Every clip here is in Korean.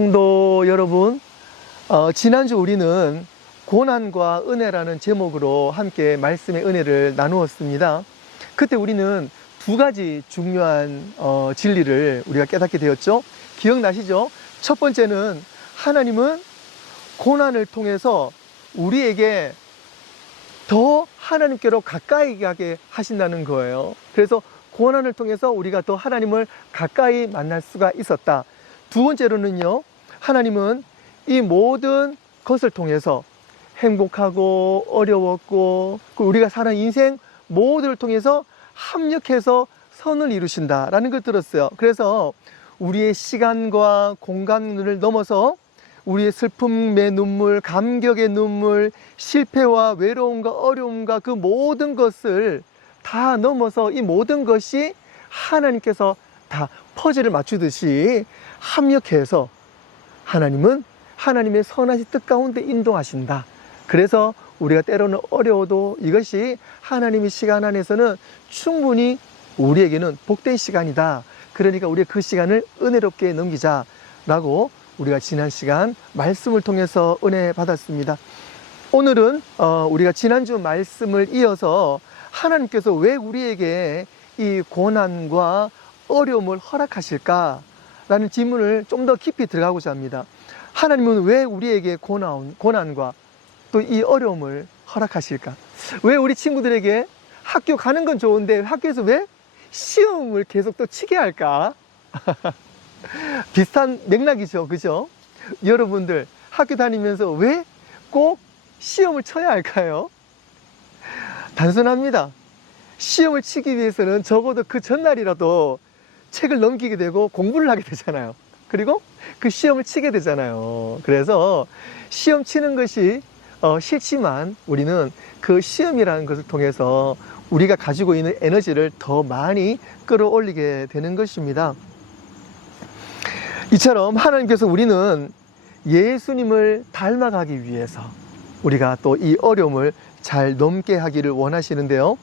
성도 여러분, 지난주 우리는 고난과 은혜라는 제목으로 함께 말씀의 은혜를 나누었습니다. 그때 우리는 두 가지 중요한 진리를 우리가 깨닫게 되었죠. 기억나시죠? 첫 번째는 하나님은 고난을 통해서 우리에게 더 하나님께로 가까이 가게 하신다는 거예요. 그래서 고난을 통해서 우리가 더 하나님을 가까이 만날 수가 있었다. 두 번째로는요, 하나님은 이 모든 것을 통해서 행복하고 어려웠고 우리가 사는 인생 모두를 통해서 합력해서 선을 이루신다라는 걸 들었어요. 그래서 우리의 시간과 공간을 넘어서 우리의 슬픔의 눈물, 감격의 눈물, 실패와 외로움과 어려움과 그 모든 것을 다 넘어서 이 모든 것이 하나님께서 다 퍼즐을 맞추듯이 합력해서 하나님은 하나님의 선하신 뜻 가운데 인도하신다. 그래서 우리가 때로는 어려워도 이것이 하나님의 시간 안에서는 충분히 우리에게는 복된 시간이다. 그러니까 우리가 그 시간을 은혜롭게 넘기자라고 우리가 지난 시간 말씀을 통해서 은혜 받았습니다. 오늘은 우리가 지난주 말씀을 이어서 하나님께서 왜 우리에게 이 고난과 어려움을 허락하실까라는 질문을 좀 더 깊이 들어가고자 합니다. 하나님은 왜 우리에게 고난과 또 이 어려움을 허락하실까? 왜 우리 친구들에게 학교 가는 건 좋은데 학교에서 왜 시험을 계속 또 치게 할까? 비슷한 맥락이죠, 그죠? 여러분들 학교 다니면서 왜 꼭 시험을 쳐야 할까요? 단순합니다. 시험을 치기 위해서는 적어도 그 전날이라도 책을 넘기게 되고 공부를 하게 되잖아요. 그리고 그 시험을 치게 되잖아요. 그래서 시험 치는 것이 싫지만 우리는 그 시험이라는 것을 통해서 우리가 가지고 있는 에너지를 더 많이 끌어올리게 되는 것입니다. 이처럼 하나님께서 우리는 예수님을 닮아가기 위해서 우리가 또 이 어려움을 잘 넘게 하기를 원하시는데요.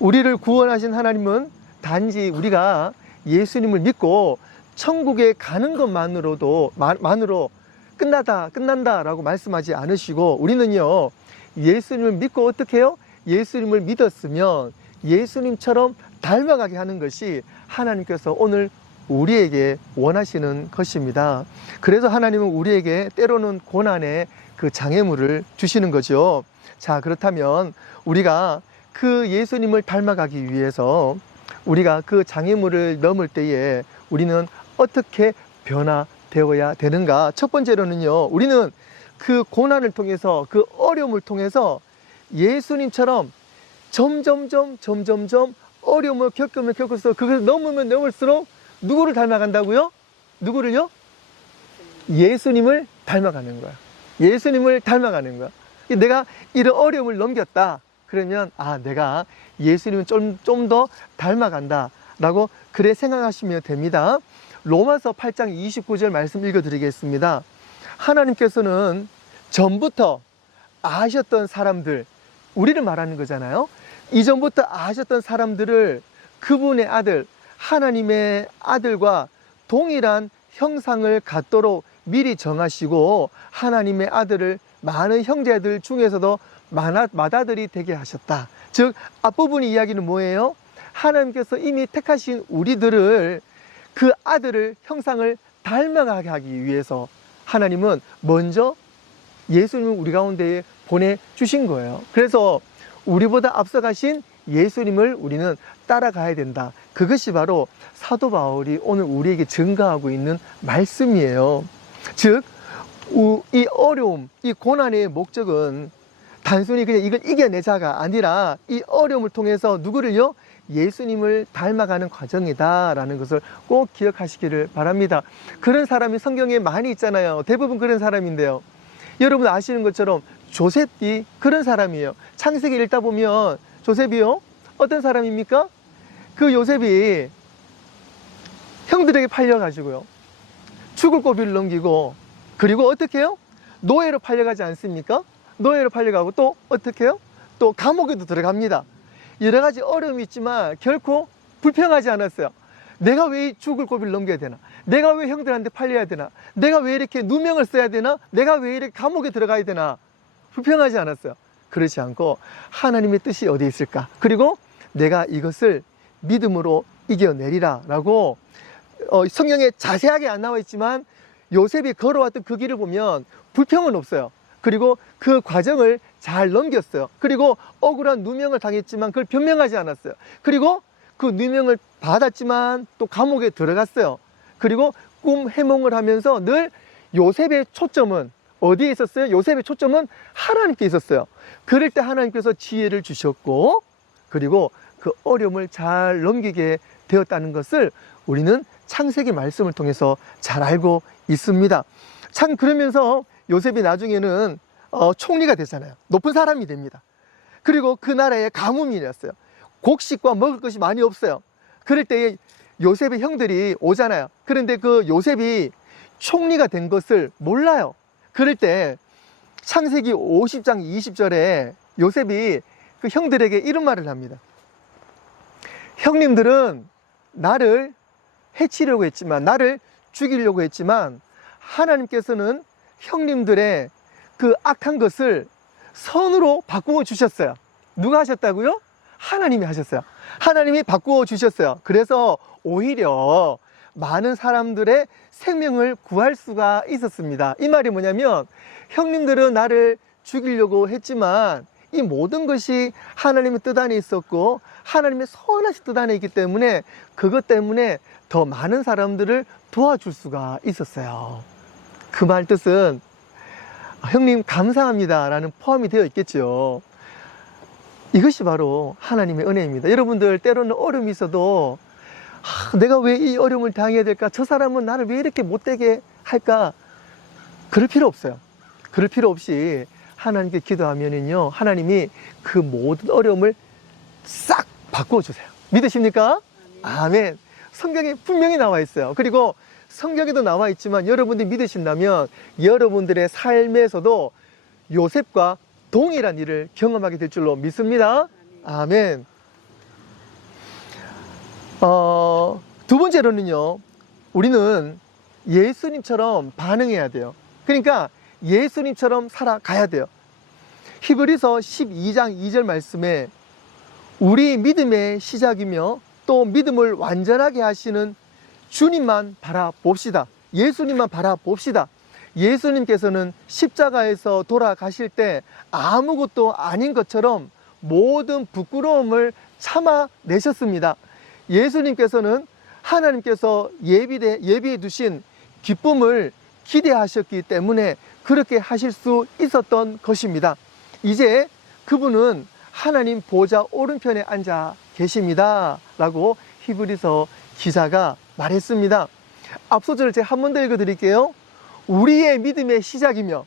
우리를 구원하신 하나님은 단지 우리가 예수님을 믿고 천국에 가는 것만으로 끝난다라고 말씀하지 않으시고 우리는요, 예수님을 믿고 어떻게 해요? 예수님을 믿었으면 예수님처럼 닮아가게 하는 것이 하나님께서 오늘 우리에게 원하시는 것입니다. 그래서 하나님은 우리에게 때로는 고난의 그 장애물을 주시는 거죠. 자, 그렇다면 우리가 그 예수님을 닮아가기 위해서 우리가 그 장애물을 넘을 때에 우리는 어떻게 변화되어야 되는가? 첫 번째로는요, 우리는 그 고난을 통해서, 그 어려움을 통해서 예수님처럼 점점점 어려움을 겪으면서 그걸 넘으면 넘을수록 누구를 닮아간다고요? 누구를요? 예수님을 닮아가는 거야. 예수님을 닮아가는 거야. 내가 이런 어려움을 넘겼다. 그러면 내가 예수님을 좀 더 닮아간다 라고 그래 생각하시면 됩니다. 로마서 8장 29절 말씀 읽어드리겠습니다. 하나님께서는 전부터 아셨던 사람들, 우리를 말하는 거잖아요. 이전부터 아셨던 사람들을 그분의 아들, 하나님의 아들과 동일한 형상을 갖도록 미리 정하시고 하나님의 아들을 많은 형제들 중에서도 맏아들이 되게 하셨다. 즉, 앞부분의 이야기는 뭐예요? 하나님께서 이미 택하신 우리들을 그 아들을 형상을 닮아가게 하기 위해서 하나님은 먼저 예수님을 우리 가운데에 보내주신 거예요. 그래서 우리보다 앞서가신 예수님을 우리는 따라가야 된다. 그것이 바로 사도 바울이 오늘 우리에게 증거하고 있는 말씀이에요. 즉, 이 어려움, 이 고난의 목적은 단순히 그냥 이걸 이겨내자가 아니라 이 어려움을 통해서 누구를요? 예수님을 닮아가는 과정이다라는 것을 꼭 기억하시기를 바랍니다. 그런 사람이 성경에 많이 있잖아요. 대부분 그런 사람인데요. 여러분 아시는 것처럼 조셉이 그런 사람이에요. 창세기 읽다 보면 조셉이요? 어떤 사람입니까? 그 요셉이 형들에게 팔려가지고요, 죽을 고비를 넘기고, 그리고 어떻게 해요? 노예로 팔려가지 않습니까? 노예로 팔려가고 또 어떻게 해요? 또 감옥에도 들어갑니다. 여러 가지 어려움이 있지만 결코 불평하지 않았어요. 내가 왜 죽을 고비를 넘겨야 되나? 내가 왜 형들한테 팔려야 되나? 내가 왜 이렇게 누명을 써야 되나? 내가 왜 이렇게 감옥에 들어가야 되나? 불평하지 않았어요. 그렇지 않고 하나님의 뜻이 어디에 있을까? 그리고 내가 이것을 믿음으로 이겨내리라 라고 성경에 자세하게 안 나와 있지만 요셉이 걸어왔던 그 길을 보면 불평은 없어요. 그리고 그 과정을 잘 넘겼어요. 그리고 억울한 누명을 당했지만 그걸 변명하지 않았어요. 그리고 그 누명을 받았지만 또 감옥에 들어갔어요. 그리고 꿈 해몽을 하면서 늘 요셉의 초점은 어디에 있었어요? 요셉의 초점은 하나님께 있었어요. 그럴 때 하나님께서 지혜를 주셨고, 그리고 그 어려움을 잘 넘기게 되었다는 것을 우리는 창세기 말씀을 통해서 잘 알고 있습니다. 참 그러면서 요셉이 나중에는 총리가 되잖아요. 높은 사람이 됩니다. 그리고 그 나라의 가뭄이었어요. 곡식과 먹을 것이 많이 없어요. 그럴 때에 요셉의 형들이 오잖아요. 그런데 그 요셉이 총리가 된 것을 몰라요. 그럴 때 창세기 50장 20절에 요셉이 그 형들에게 이런 말을 합니다. 형님들은 나를 해치려고 했지만, 나를 죽이려고 했지만 하나님께서는 형님들의 그 악한 것을 선으로 바꾸어 주셨어요. 누가 하셨다고요? 하나님이 하셨어요. 하나님이 바꾸어 주셨어요. 그래서 오히려 많은 사람들의 생명을 구할 수가 있었습니다. 이 말이 뭐냐면, 형님들은 나를 죽이려고 했지만 이 모든 것이 하나님의 뜻 안에 있었고 하나님의 선하신 뜻 안에 있기 때문에 그것 때문에 더 많은 사람들을 도와줄 수가 있었어요. 그 말 뜻은 형님 감사합니다 라는 포함이 되어 있겠죠. 이것이 바로 하나님의 은혜입니다. 여러분들 때로는 어려움이 있어도 내가 왜 이 어려움을 당해야 될까? 저 사람은 나를 왜 이렇게 못되게 할까? 그럴 필요 없어요. 그럴 필요 없이 하나님께 기도하면은요, 하나님이 그 모든 어려움을 싹 바꾸어 주세요. 믿으십니까? 아멘. 성경에 분명히 나와 있어요. 그리고 성경에도 나와 있지만 여러분들이 믿으신다면 여러분들의 삶에서도 요셉과 동일한 일을 경험하게 될 줄로 믿습니다. 아멘. 두 번째로는요, 우리는 예수님처럼 반응해야 돼요. 그러니까 예수님처럼 살아가야 돼요. 히브리서 12장 2절 말씀에 우리 믿음의 시작이며 또 믿음을 완전하게 하시는 주님만 바라봅시다. 예수님만 바라봅시다. 예수님께서는 십자가에서 돌아가실 때 아무것도 아닌 것처럼 모든 부끄러움을 참아내셨습니다. 예수님께서는 하나님께서 예비해 두신 기쁨을 기대하셨기 때문에 그렇게 하실 수 있었던 것입니다. 이제 그분은 하나님 보좌 오른편에 앉아 계십니다 라고 히브리서 기자가 말했습니다. 앞서 절을 제가 한 번 더 읽어드릴게요. 우리의 믿음의 시작이며,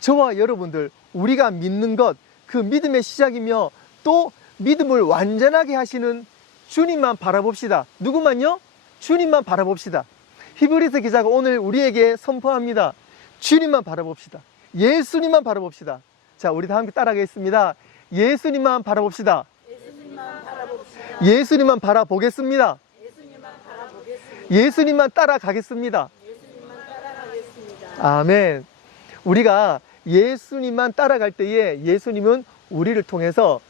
저와 여러분들 우리가 믿는 것, 그 믿음의 시작이며 또 믿음을 완전하게 하시는 주님만 바라봅시다. 누구만요? 주님만 바라봅시다. 히브리서 기자가 오늘 우리에게 선포합니다. 주님만 바라봅시다. 예수님만 바라봅시다. 자, 우리 다 함께 따라하겠습니다. 예수님만 바라봅시다. 예수님만 바라봅시다. 예수님만 바라보겠습니다. 예수님만 바라보겠습니다. 예수님만 따라가겠습니다. 예수님만 따라가겠습니다. 아멘. 우리가 예수님만 따라갈 때에 예수님은 우리를 통해서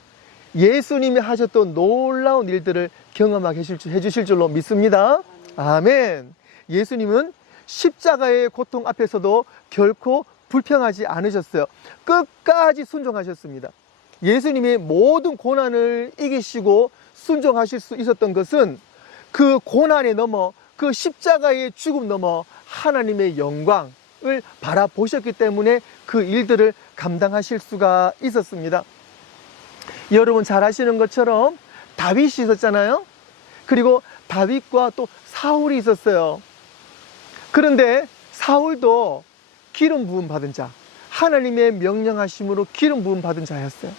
예수님이 하셨던 놀라운 일들을 경험하게 해주실 줄로 믿습니다. 아멘. 예수님은 십자가의 고통 앞에서도 결코 불평하지 않으셨어요. 끝까지 순종하셨습니다. 예수님이 모든 고난을 이기시고 순종하실 수 있었던 것은 그 고난에 넘어, 그 십자가의 죽음 넘어 하나님의 영광을 바라보셨기 때문에 그 일들을 감당하실 수가 있었습니다. 여러분 잘 아시는 것처럼 다윗이 있었잖아요. 그리고 다윗과 또 사울이 있었어요. 그런데 사울도 기름 부음 받은 자, 하나님의 명령하심으로 기름 부음 받은 자였어요.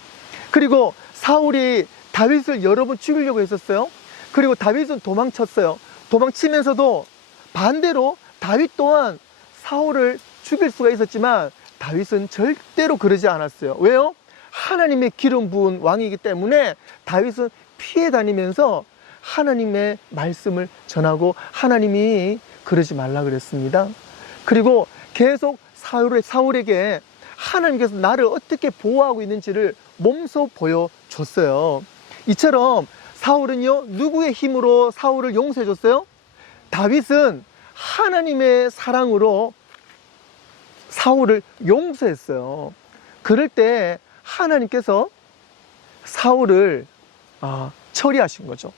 그리고 사울이 다윗을 여러 번 죽이려고 했었어요. 그리고 다윗은 도망쳤어요. 도망치면서도 반대로 다윗 또한 사울을 죽일 수가 있었지만 다윗은 절대로 그러지 않았어요. 왜요? 하나님의 기름 부은 왕이기 때문에 다윗은 피해 다니면서 하나님의 말씀을 전하고 하나님이 그러지 말라 그랬습니다. 그리고 계속 사울에게 하나님께서 나를 어떻게 보호하고 있는지를 몸소 보여줬어요. 이처럼 사울은요, 누구의 힘으로 사울을 용서해 줬어요? 다윗은 하나님의 사랑으로 사울을 용서했어요. 그럴 때 하나님께서 사울을 처리하신 거죠.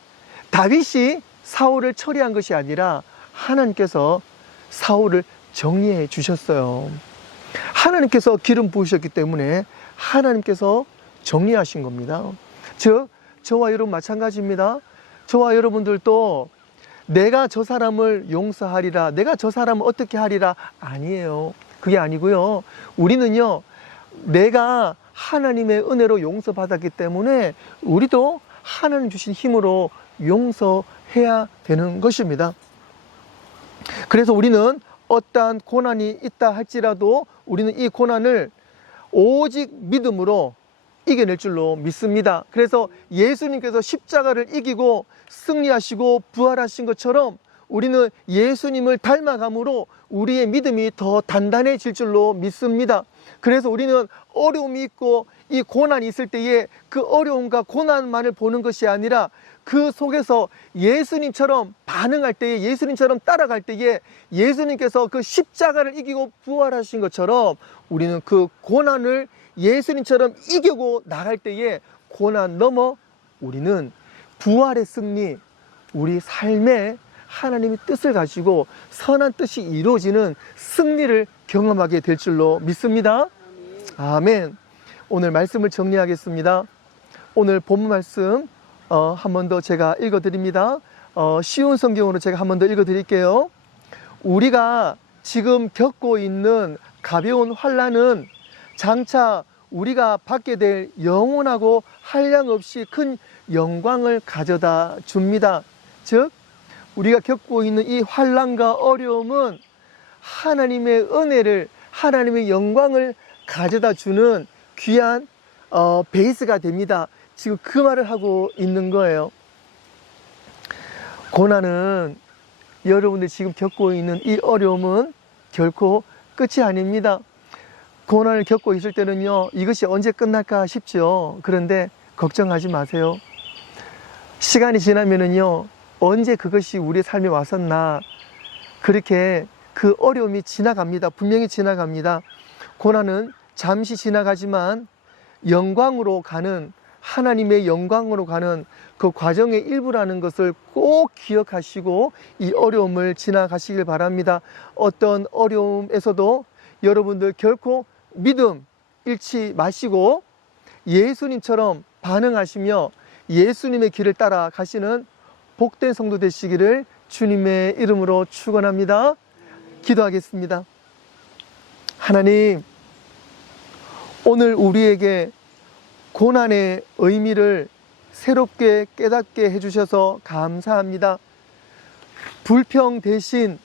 다윗이 사울을 처리한 것이 아니라 하나님께서 사울을 정리해 주셨어요. 하나님께서 기름 부으셨기 때문에 하나님께서 정리하신 겁니다. 즉 저와 여러분 마찬가지입니다. 저와 여러분들도 내가 저 사람을 용서하리라, 내가 저 사람을 어떻게 하리라, 아니에요. 그게 아니고요, 우리는요, 내가 하나님의 은혜로 용서받았기 때문에 우리도 하나님 주신 힘으로 용서해야 되는 것입니다. 그래서 우리는 어떠한 고난이 있다 할지라도 우리는 이 고난을 오직 믿음으로 이겨낼 줄로 믿습니다. 그래서 예수님께서 십자가를 이기고 승리하시고 부활하신 것처럼 우리는 예수님을 닮아감으로 우리의 믿음이 더 단단해질 줄로 믿습니다. 그래서 우리는 어려움이 있고 이 고난이 있을 때에 그 어려움과 고난만을 보는 것이 아니라 그 속에서 예수님처럼 반응할 때에, 예수님처럼 따라갈 때에 예수님께서 그 십자가를 이기고 부활하신 것처럼 우리는 그 고난을 예수님처럼 이기고 나갈 때에 고난 넘어 우리는 부활의 승리, 우리 삶에 하나님의 뜻을 가지고 선한 뜻이 이루어지는 승리를 경험하게 될 줄로 믿습니다. 아멘. 오늘 말씀을 정리하겠습니다. 오늘 본문 말씀 한 번 더 제가 읽어드립니다. 쉬운 성경으로 제가 한 번 더 읽어드릴게요. 우리가 지금 겪고 있는 가벼운 환난은 장차 우리가 받게 될 영원하고 한량없이 큰 영광을 가져다 줍니다. 즉 우리가 겪고 있는 이 환난과 어려움은 하나님의 은혜를, 하나님의 영광을 가져다 주는 귀한 베이스가 됩니다. 지금 그 말을 하고 있는 거예요. 고난은, 여러분들이 지금 겪고 있는 이 어려움은 결코 끝이 아닙니다. 고난을 겪고 있을 때는요, 이것이 언제 끝날까 싶죠. 그런데 걱정하지 마세요. 시간이 지나면은요, 언제 그것이 우리의 삶에 왔었나, 그렇게 그 어려움이 지나갑니다. 분명히 지나갑니다. 고난은 잠시 지나가지만 영광으로 가는, 하나님의 영광으로 가는 그 과정의 일부라는 것을 꼭 기억하시고 이 어려움을 지나가시길 바랍니다. 어떤 어려움에서도 여러분들 결코 믿음 잃지 마시고 예수님처럼 반응하시며 예수님의 길을 따라 가시는 복된 성도 되시기를 주님의 이름으로 축원합니다. 기도하겠습니다. 하나님, 오늘 우리에게 고난의 의미를 새롭게 깨닫게 해주셔서 감사합니다. 불평 대신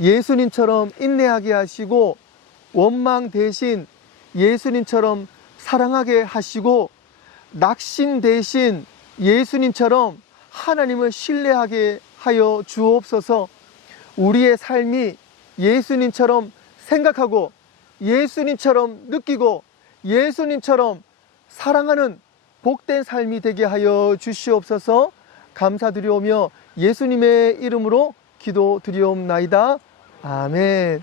예수님처럼 인내하게 하시고 원망 대신 예수님처럼 사랑하게 하시고 낙심 대신 예수님처럼 하나님을 신뢰하게 하여 주옵소서. 우리의 삶이 예수님처럼 생각하고 예수님처럼 느끼고 예수님처럼 사랑하는 복된 삶이 되게 하여 주시옵소서. 감사드리오며 예수님의 이름으로 기도드리옵나이다. 아멘.